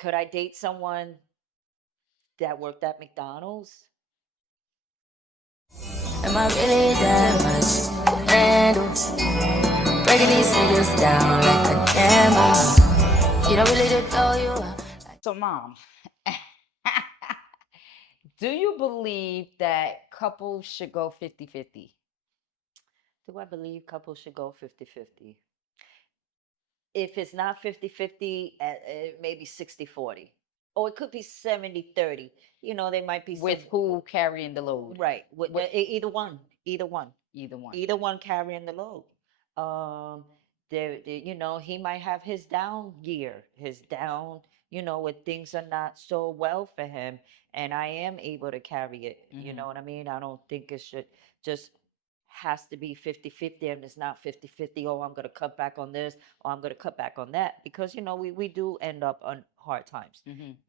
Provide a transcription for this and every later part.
Could I date someone that worked at McDonald's? Am I really that much to handle? Breaking these niggas down like a camel. You don't really to know you are. So, Mom, do you believe that couples should go 50-50? Do I believe couples should go 50-50? If it's not 50-50, maybe 60-40. Or it could be 70-30. There might be some. With who carrying the load? Right. With Either one. Either one. either one. Either one carrying the load. Um, he might have his down year, his down, when things are not so well for him, and I am able to carry it. You know what I mean? I don't think it should just has to be 50-50, and it's not 50-50. Oh, I'm going to cut back on this, or I'm going to cut back on that, because we do end up on hard times.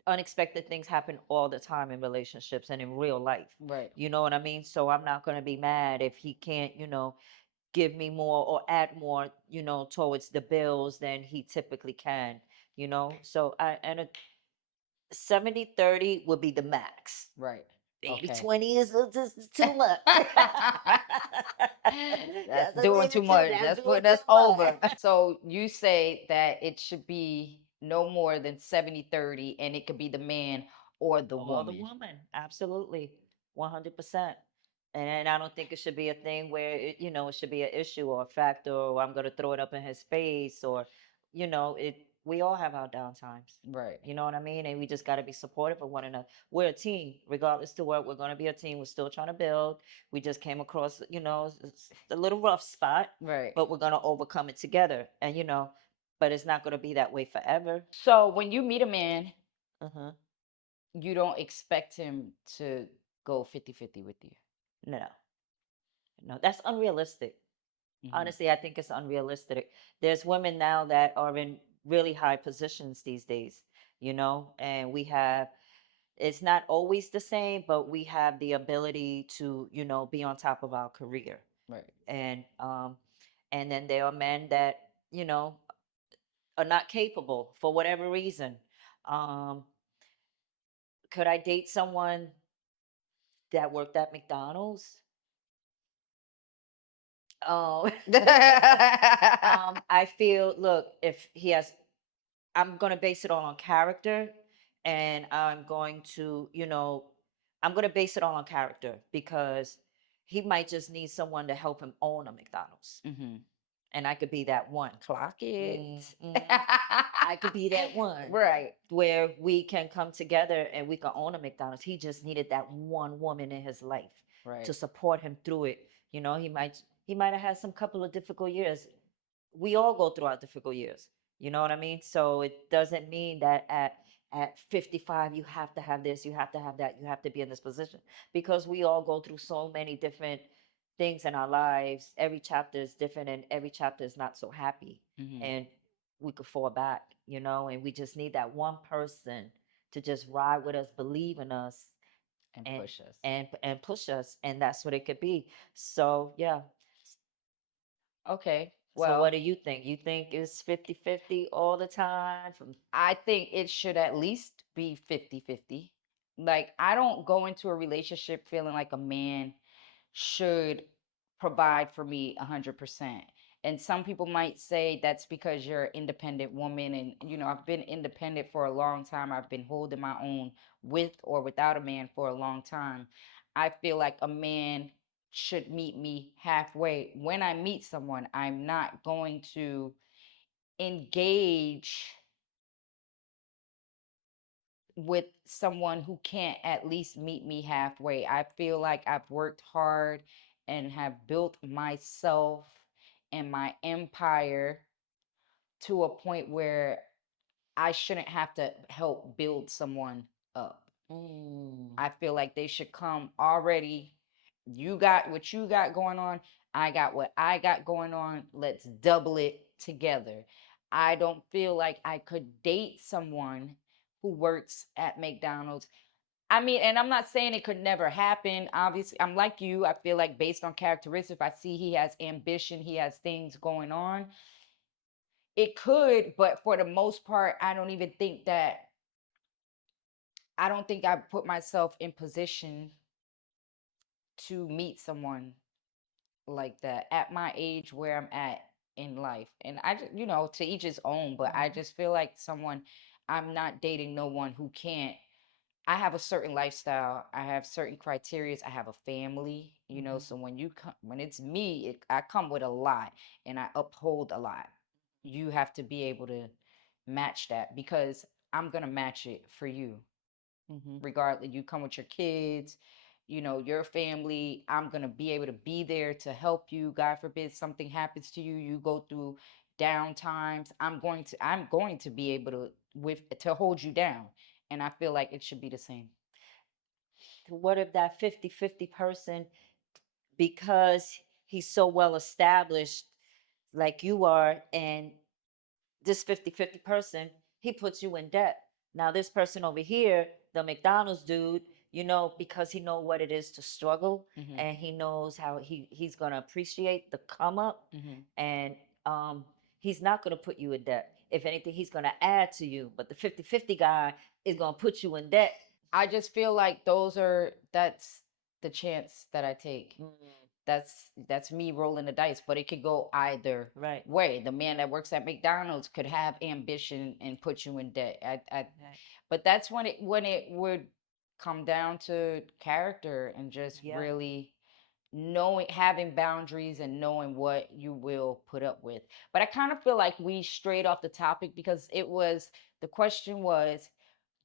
Unexpected things happen all the time in relationships and in real life. Right. You know what I mean? So I'm not going to be mad if he can't, give me more or add more, towards the bills than he typically can. So and a 70-30 would be the max. Right. 80-20 is just too much. That's a doing little too bit much. that's That's doing putting us too over. much. So you say that it should be no more than 70-30, and it could be the man or the Or the woman. woman, absolutely, 100%. And I don't think it should be a thing where it should be an issue or a factor, or I'm gonna throw it up in his face, or it. We all have our down times. Right. You know what I mean? And we just got to be supportive of one another. We're a team, regardless to what. We're gonna be a team. We're still trying to build. We just came across, a little rough spot, Right. but we're gonna overcome it together. And but it's not gonna be that way forever. So when you meet a man, Uh-huh. you don't expect him to go 50-50 with you. No, no, that's unrealistic. Honestly, I think it's unrealistic. There's women now that are in really high positions these days, and it's not always the same, but we have the ability to, be on top of our career. Right. And then there are men that, are not capable for whatever reason. Um, could I date someone that worked at McDonald's? Um, I feel, look, if he has, I'm going to base it all on character, and I'm going to base it all on character, because he might just need someone to help him own a McDonald's. And I could be that one. Clock it. I could be that one. Right. Where we can come together and we can own a McDonald's. He just needed that one woman in his life Right. to support him through it. He might have had some couple of difficult years. We all go through our difficult years. You know what I mean? So it doesn't mean that at 55 you have to have this, you have to have that, you have to be in this position, because we all go through so many different things in our lives. Every chapter is different, and every chapter is not so happy. And we could fall back, and we just need that one person to just ride with us, believe in us, And and push us. and push us, and that's what it could be. So yeah. Okay. So Well, what do you think? You think it's 50-50 all the time? I think it should at least be 50-50. Like, I don't go into a relationship feeling like a man should provide for me 100%. And some people might say that's because you're an independent woman. And, I've been independent for a long time. I've been holding my own with or without a man for a long time. I feel like a man should meet me halfway. When I meet someone, I'm not going to engage with someone who can't at least meet me halfway. I feel like I've worked hard and have built myself and my empire to a point where I shouldn't have to help build someone up. I feel like they should come already. You got what you got going on. I got what I got going on. Let's double it together. I don't feel like I could date someone who works at McDonald's. I mean, and I'm not saying it could never happen. Obviously, I'm like you. I feel like based on characteristics, if I see he has ambition, he has things going on, it could, but for the most part, I don't even think that I don't think I put myself in position to meet someone like that at my age where I'm at in life. And I just, to each his own, but I Mhm. just feel like someone, I'm not dating no one who can't. I have a certain lifestyle. I have certain criteria. I have a family, Mhm. so when you come, when it's me, I come with a lot and I uphold a lot. You have to be able to match that because I'm going to match it for you Mhm. regardless. You come with your kids, your family. I'm gonna be able to be there to help you. God forbid something happens to you, you go through down times. I'm going to be able to hold you down. And I feel like it should be the same. What if that 50-50 person, because he's so well established like you are, and this 50-50 person, he puts you in debt. Now this person over here, the McDonald's dude, because he know what it is to struggle, Mm-hmm. and he knows how he's going to appreciate the come up, Mm-hmm. and he's not going to put you in debt. If anything, he's going to add to you, but the 50-50 guy is going to put you in debt. I just feel like that's the chance that I take. Mm, That's me rolling the dice, but it could go either right, way. The man that works at McDonald's could have ambition and put you in debt. right. But that's when it would come down to character and just Yeah. really knowing, having boundaries and knowing what you will put up with. But I kind of feel like we strayed off the topic because the question was,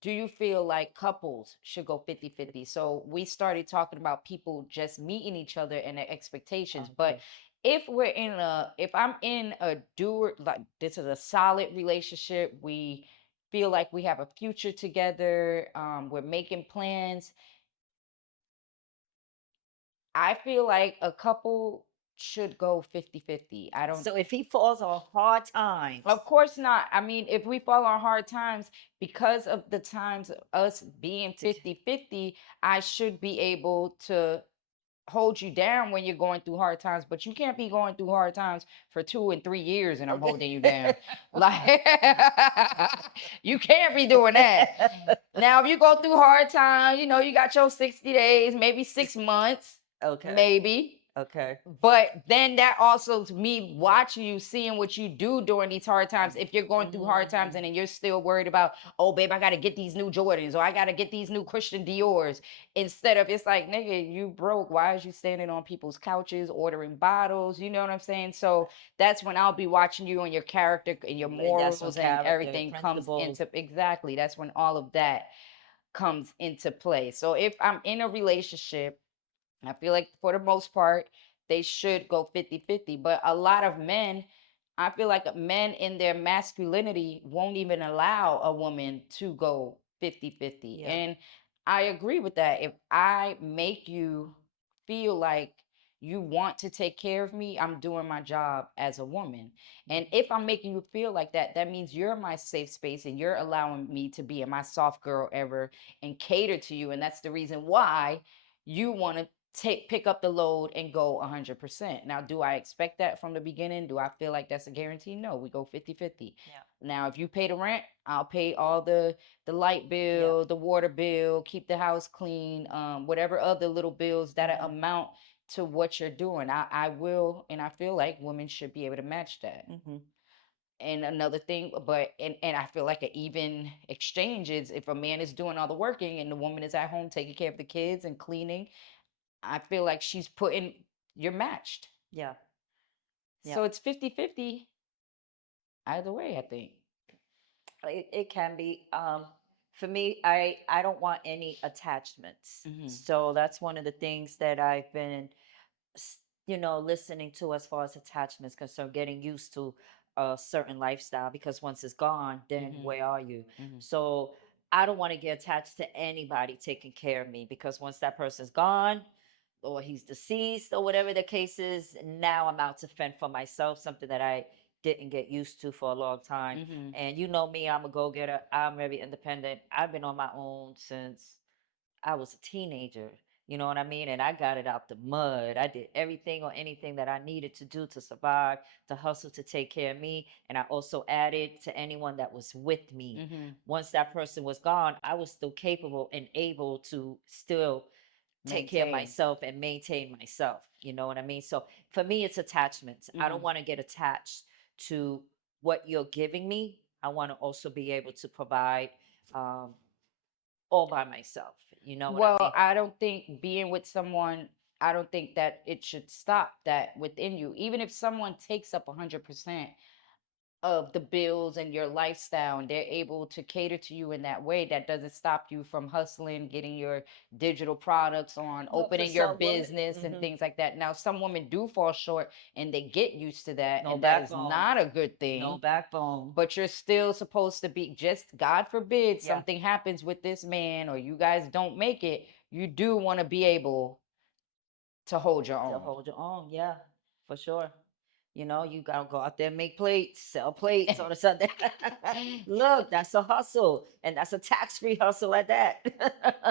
do you feel like couples should go 50-50? So we started talking about people just meeting each other and their expectations. But Okay. if I'm in a doer, like this is a solid relationship, we feel like we have a future together, we're making plans. I feel like a couple should go 50-50. I don't. So if he falls on hard times, Of course not. I mean, if we fall on hard times because of the times of us being to, 50-50, I should be able to hold you down when you're going through hard times, but you can't be going through hard times for 2 and 3 years and I'm okay. holding you down. Like, you can't be doing that. Now, if you go through hard time, you got your 60 days, maybe 6 months, Okay. maybe. Okay. But then that also to me watching you, seeing what you do during these hard times. If you're going through hard times Mm, and then you're still worried about, oh babe, I gotta get these new Jordans or I gotta get these new Christian Dior's. Instead of, it's like, nigga, you broke. Why is you standing on people's couches ordering bottles? You know what I'm saying? So that's when I'll be watching you and your character and your that's when morals and character, everything comes principles. into, exactly. That's when all of that comes into play. So if I'm in a relationship, I feel like for the most part, they should go 50-50. But a lot of men, I feel like men in their masculinity won't even allow a woman to go 50-50. Yeah. And I agree with that. If I make you feel like you want to take care of me, I'm doing my job as a woman. And Mhm. if I'm making you feel like that, that means you're my safe space and you're allowing me to be in my soft girl ever and cater to you. And that's the reason why you want to pick up the load and go 100%. Now, do I expect that from the beginning? Do I feel like that's a guarantee? No, we go 50-50. Yeah. Now, if you pay the rent, I'll pay all the light Yeah. bill, the water bill, keep the house clean, whatever other little bills that Mhm. amount to what you're doing. I will, and I feel like women should be able to match that. Mhm. And another thing, and I feel like an even exchange is if a man is doing all the working and the woman is at home taking care of the kids and cleaning, I feel like you're matched. Yeah. Yeah. So it's 50-50 either way, I think. It can be. For me, I don't want any attachments. Hmm. So that's one of the things that I've been listening to as far as attachments concerned, getting used to a certain lifestyle, because once it's gone, then Hmm. where are you? Hmm. So I don't want to get attached to anybody taking care of me, because once that person's gone or he's deceased or whatever the case is, now I'm out to fend for myself, something that I didn't get used to for a long time. Hmm. And you know me, I'm a go getter. I'm very independent. I've been on my own since I was a teenager. You know what I mean? And I got it out the mud. I did everything or anything that I needed to do to survive, to hustle, to take care of me. And I also added to anyone that was with me. Mm-hmm. Once that person was gone, I was still capable and able to still take care of Maintain. myself and maintain myself. You know what I mean? So for me, it's attachments. I Mm-hmm. don't want to get attached to what you're giving me. I want to also be able to provide um, all by myself. You know what I Well, mean? I don't think being with someone, I don't think that it should stop that within you. Even if someone takes up 100% of the bills and your lifestyle and they're able to cater to you in that way, that doesn't stop you from hustling, getting your digital products on, Well, for opening your some women, business and things like that. Now some women do fall short and they get used to that, no and that is backbone, not a good no thing. backbone. But you're still supposed to be, just God forbid Yeah, something happens with this man or you guys don't make it, you do want to be able to hold your to own. hold your own. Yeah, for sure. You know, you gotta go out there and make plates, sell plates on a Sunday. Look, that's a hustle, and that's a tax-free hustle at that.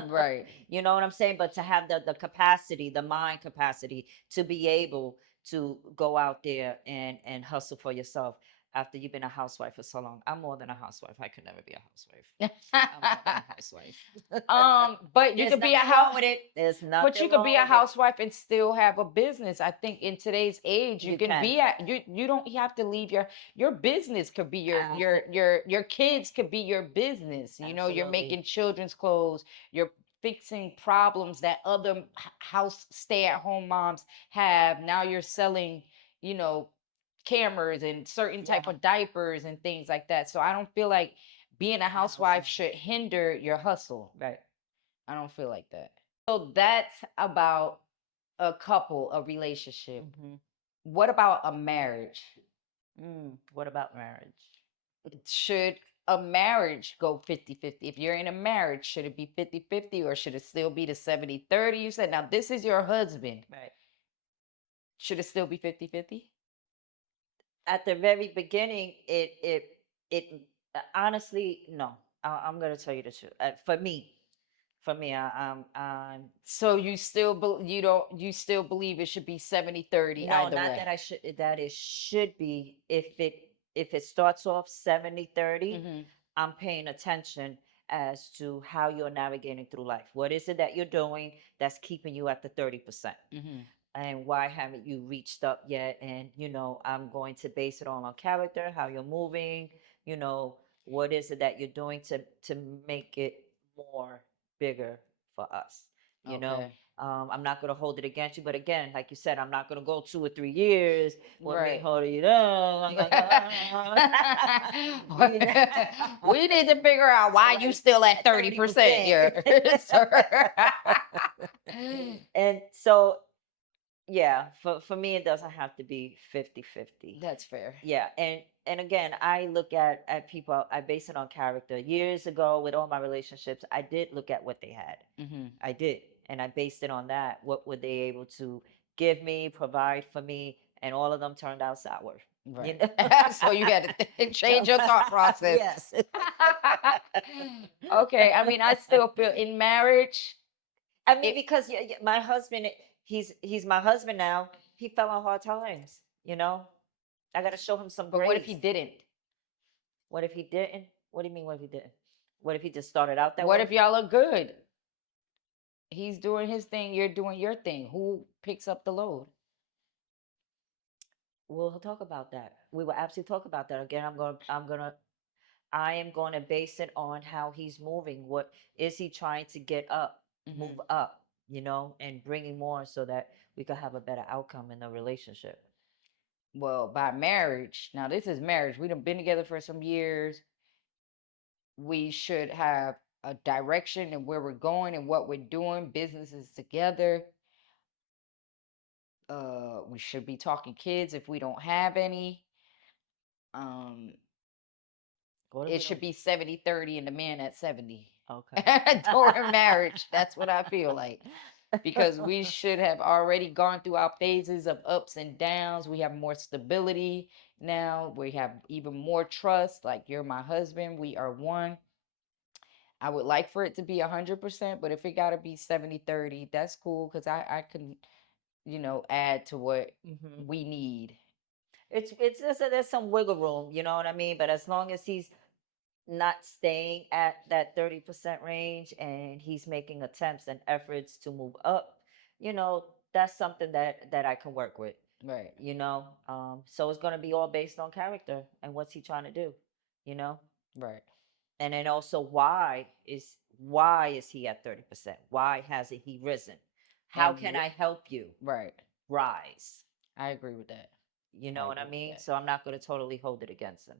Right. You know what I'm saying? But to have the capacity, the mind capacity to be able to go out there and hustle for yourself after you've been a housewife for so long. I'm more than a housewife. I could never be a housewife. I'm more than a housewife. But you There's could be a nothing wrong house. with it. There's But you nothing could be wrong a with it. housewife and still have a business. I think in today's age, you You can can. be at you don't have to leave your business could be your kids could be your business. You know, you're Absolutely. making children's clothes, you're fixing problems that other house stay-at-home moms have. Now you're selling, you know, cameras and certain type Yeah. of diapers and things like that. So I don't feel like being a A house housewife should hinder your hustle. Right. I don't feel like that. So that's about a couple, a relationship. Hmm. What about a marriage? What about marriage? Should a marriage go 50-50? If you're in a marriage, should it be 50-50 or should it still be the 70-30? You said, now this is your husband. Right. Should it still be 50-50? At the very beginning, it honestly no. I'm gonna tell you the truth. For me, I'm So you still you don't you still believe it should be 70-30 no, either not way? that I should that it should be if it starts off 70-30. Mm-hmm. I'm paying attention as to how you're navigating through life. What is it that you're doing that's keeping you at the 30%? Mm-hmm. And why haven't you reached up yet? And I'm going to base it on character, how you're moving, what is it that you're doing to make it more bigger for us, you know. Okay. I'm not going to hold it against you, but again, like you said, I'm not going to go 2 or 3 years with me Right. holding you down. You know? We need to figure out why you Like still at at 30% 30%. here, sir. And so yeah, for me it doesn't have to be 50-50. That's fair. Yeah, and again, I look at people, I base it on character. Years ago with all my relationships, I did look at what they had. Hmm. I did, and I based it on that. What were they able to give me, provide for me, and all of them turned out sour. You Right. know? So you got to change your thought process. Yes. Okay. I mean, I still feel in marriage. I mean, It, because my husband, he's my husband now. He fell on hard times, I got to show him some but what if he grace. didn't? What if he didn't? What do you mean, what if he didn't? What if he just started out that What way? if y'all are good? He's doing his thing, you're doing your thing. Who picks up the load? We'll talk about that. We will absolutely talk about that. Again, I am going to base it on how he's moving. What is he trying to get up, Hmm. move up, and bringing more so that we could have a better outcome in the relationship. Well, by marriage, now this is marriage. We done been together for some years. We should have a direction and where we're going and what we're doing, businesses together. We should be talking kids if we don't have any. Um, What if it we should don't? be 70-30 and the man at 70 Okay. during marriage. That's what I feel like. Because we should have already gone through our phases of ups and downs. We have more stability now. We have even more trust. Like, you're my husband. We are one. I would like for it to be 100%, but if it got to be 70-30, that's cool because I can, add to what Hmm. we need. It's just that there's some wiggle room, you know what I mean? But as long as he's not staying at that 30% range and he's making attempts and efforts to move up, that's something that I can work with, Right, so it's going to be all based on character and what's he trying to do, you know right. and then also why is he at 30%? Why hasn't he risen? How And can I help you right. rise? I agree with that. You I know what I agree with mean? that. So I'm not going to totally hold it against him.